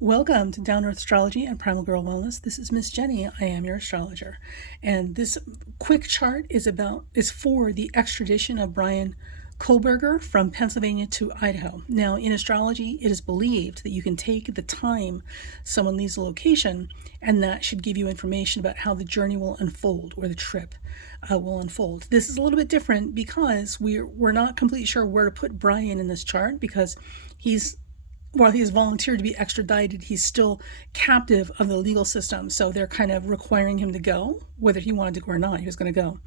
Welcome to Down Earth Astrology and Primal Girl Wellness. This is Miss Jenny. I am your astrologer. And this quick chart is for the extradition of Bryan Kohberger from Pennsylvania to Idaho. Now, in astrology, it is believed that you can take the time someone leaves a location, and that should give you information about how the journey will unfold or the trip will unfold. This is a little bit different because we're not completely sure where to put Bryan in this chart because while he has volunteered to be extradited, he's still captive of the legal system. So they're kind of requiring him to go, whether he wanted to go or not, he was going to go.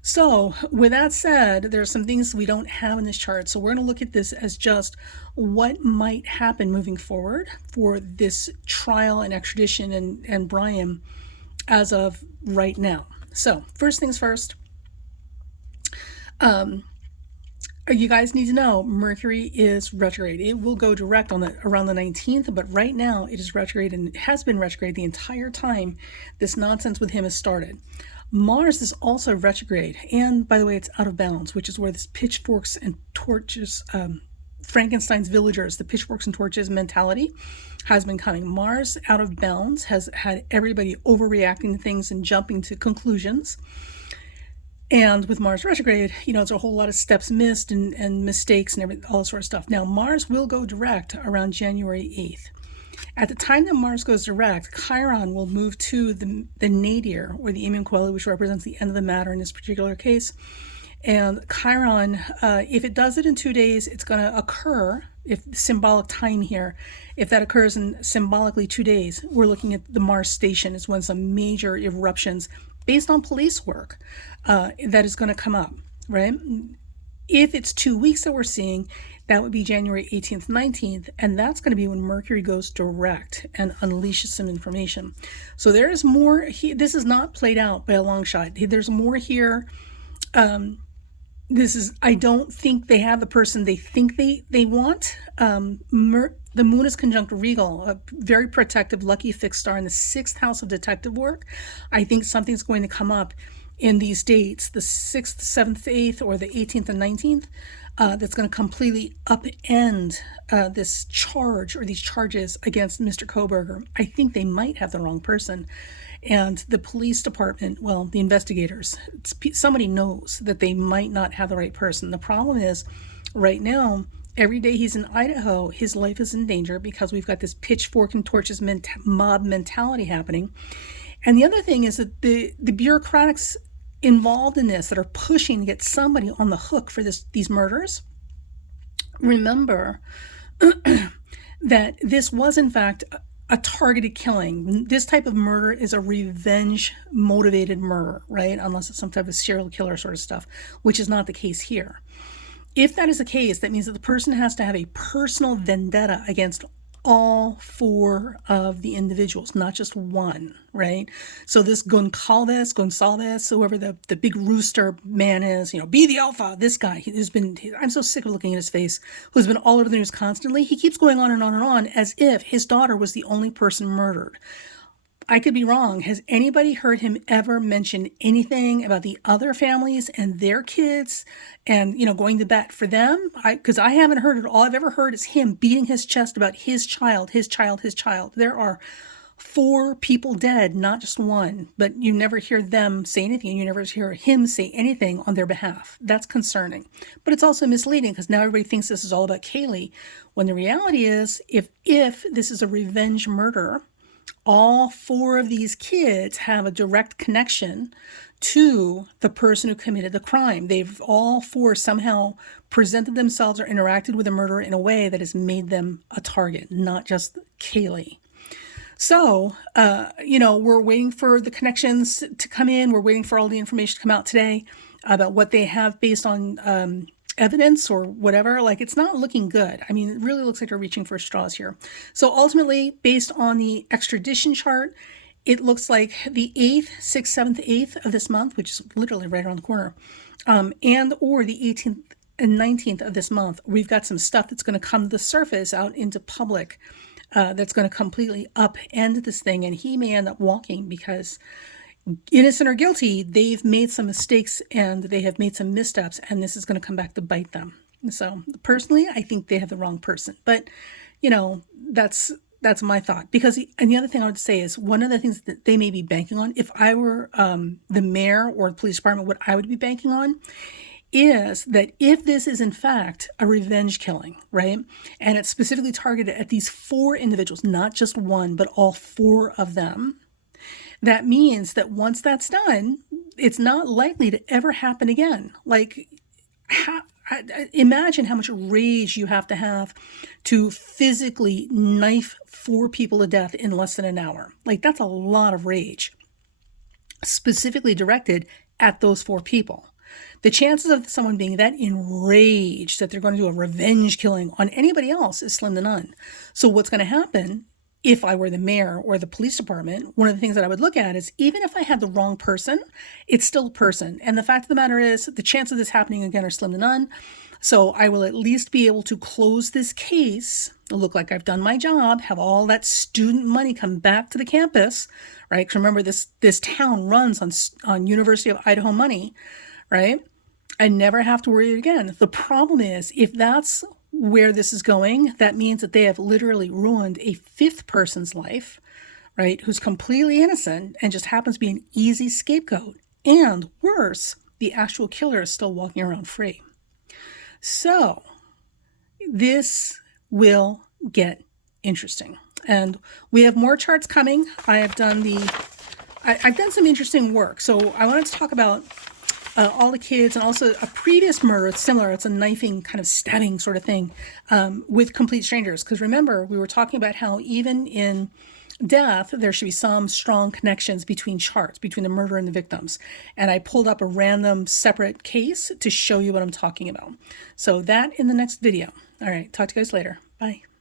So with that said, there are some things we don't have in this chart. So we're going to look at this as just what might happen moving forward for this trial and extradition and Bryan as of right now. So first things first, you guys need to know Mercury is retrograde. It will go direct around the 19th, but right now it is retrograde and it has been retrograde the entire time this nonsense with him has started. Mars is also retrograde, and by the way, it's out of bounds, which is where this pitchforks and torches, Frankenstein's villagers, the pitchforks and torches mentality has been coming. Mars out of bounds has had everybody overreacting to things and jumping to conclusions. And with Mars retrograde, it's a whole lot of steps missed and mistakes and all that sort of stuff. Now, Mars will go direct around January 8th. At the time that Mars goes direct, Chiron will move to the nadir, or the Imum Coeli, which represents the end of the matter in this particular case. And Chiron, if it does it in 2 days, it's going to occur, if symbolic time here, if that occurs in symbolically 2 days, we're looking at the Mars station is when some major eruptions based on police work that is going to come up, right? If it's 2 weeks that we're seeing, that would be January 18th, 19th, and that's going to be when Mercury goes direct and unleashes some information. So there is more. This is not played out by a long shot. There's more here. I don't think they have the person they think they want. The moon is conjunct Regal, a very protective, lucky fixed star in the 6th house of detective work. I think something's going to come up in these dates, the 6th, 7th, 8th, or the 18th and 19th, that's going to completely upend this charge or these charges against Mr. Kohberger. I think they might have the wrong person. And the police department, well, the investigators, somebody knows that they might not have the right person. The problem is, right now, every day he's in Idaho, his life is in danger because we've got this pitchfork and torches mob mentality happening. And the other thing is that the bureaucratics involved in this that are pushing to get somebody on the hook for these murders, remember that this was in fact a targeted killing. This type of murder is a revenge motivated murder, right? Unless it's some type of serial killer sort of stuff, which is not the case here. If that is the case, that means that the person has to have a personal vendetta against all 4 of the individuals, not just one, right? So this Gonsalves, whoever the big rooster man is, be the alpha, this guy I'm so sick of looking at his face, who's been all over the news constantly. He keeps going on and on and on as if his daughter was the only person murdered. I could be wrong. Has anybody heard him ever mention anything about the other families and their kids and, going to bat for them? Because I haven't heard it. All I've ever heard is him beating his chest about his child. There are 4 people dead, not just one, but you never hear them say anything. You never hear him say anything on their behalf. That's concerning. But it's also misleading because now everybody thinks this is all about Kaylee, when the reality is if this is a revenge murder, all 4 of these kids have a direct connection to the person who committed the crime. They've all 4 somehow presented themselves or interacted with the murderer in a way that has made them a target, not just Kaylee. So, we're waiting for the connections to come in. We're waiting for all the information to come out today about what they have based on evidence or whatever. It's not looking good. I mean, it really looks like they're reaching for straws here. So ultimately, based on the extradition chart, it looks like the 8th, 6th, 7th, 8th of this month, which is literally right around the corner, and or the 18th and 19th of this month, we've got some stuff that's going to come to the surface out into public that's going to completely upend this thing. And he may end up walking because innocent or guilty, they've made some mistakes and they have made some missteps, and this is going to come back to bite them. So personally, I think they have the wrong person. But, that's That's my thought. Because, and the other thing I would say is one of the things that they may be banking on, if I were the mayor or the police department, what I would be banking on is that if this is in fact a revenge killing, right, and it's specifically targeted at these 4 individuals, not just one, but all 4 of them, that means that once that's done, it's not likely to ever happen again. Like, imagine how much rage you have to physically knife 4 people to death in less than an hour. Like, that's a lot of rage, specifically directed at those 4 people. The chances of someone being that enraged that they're going to do a revenge killing on anybody else is slim to none. So what's going to happen, if I were the mayor or the police department, one of the things that I would look at is, even if I had the wrong person, it's still a person. And the fact of the matter is, the chances of this happening again are slim to none. So I will at least be able to close this case, look like I've done my job, have all that student money come back to the campus, right? Because remember, this town runs on University of Idaho money, right? And never have to worry again. The problem is, if that's where this is going, that means that they have literally ruined a 5th person's life, right, who's completely innocent and just happens to be an easy scapegoat. And worse, the actual killer is still walking around free. So this will get interesting. And we have more charts coming. I've done some interesting work. So I wanted to talk about all the kids, and also a previous murder. It's similar. It's a knifing, kind of stabbing sort of thing with complete strangers. Because remember, we were talking about how even in death, there should be some strong connections between charts, between the murderer and the victims. And I pulled up a random separate case to show you what I'm talking about. So that in the next video. All right. Talk to you guys later. Bye.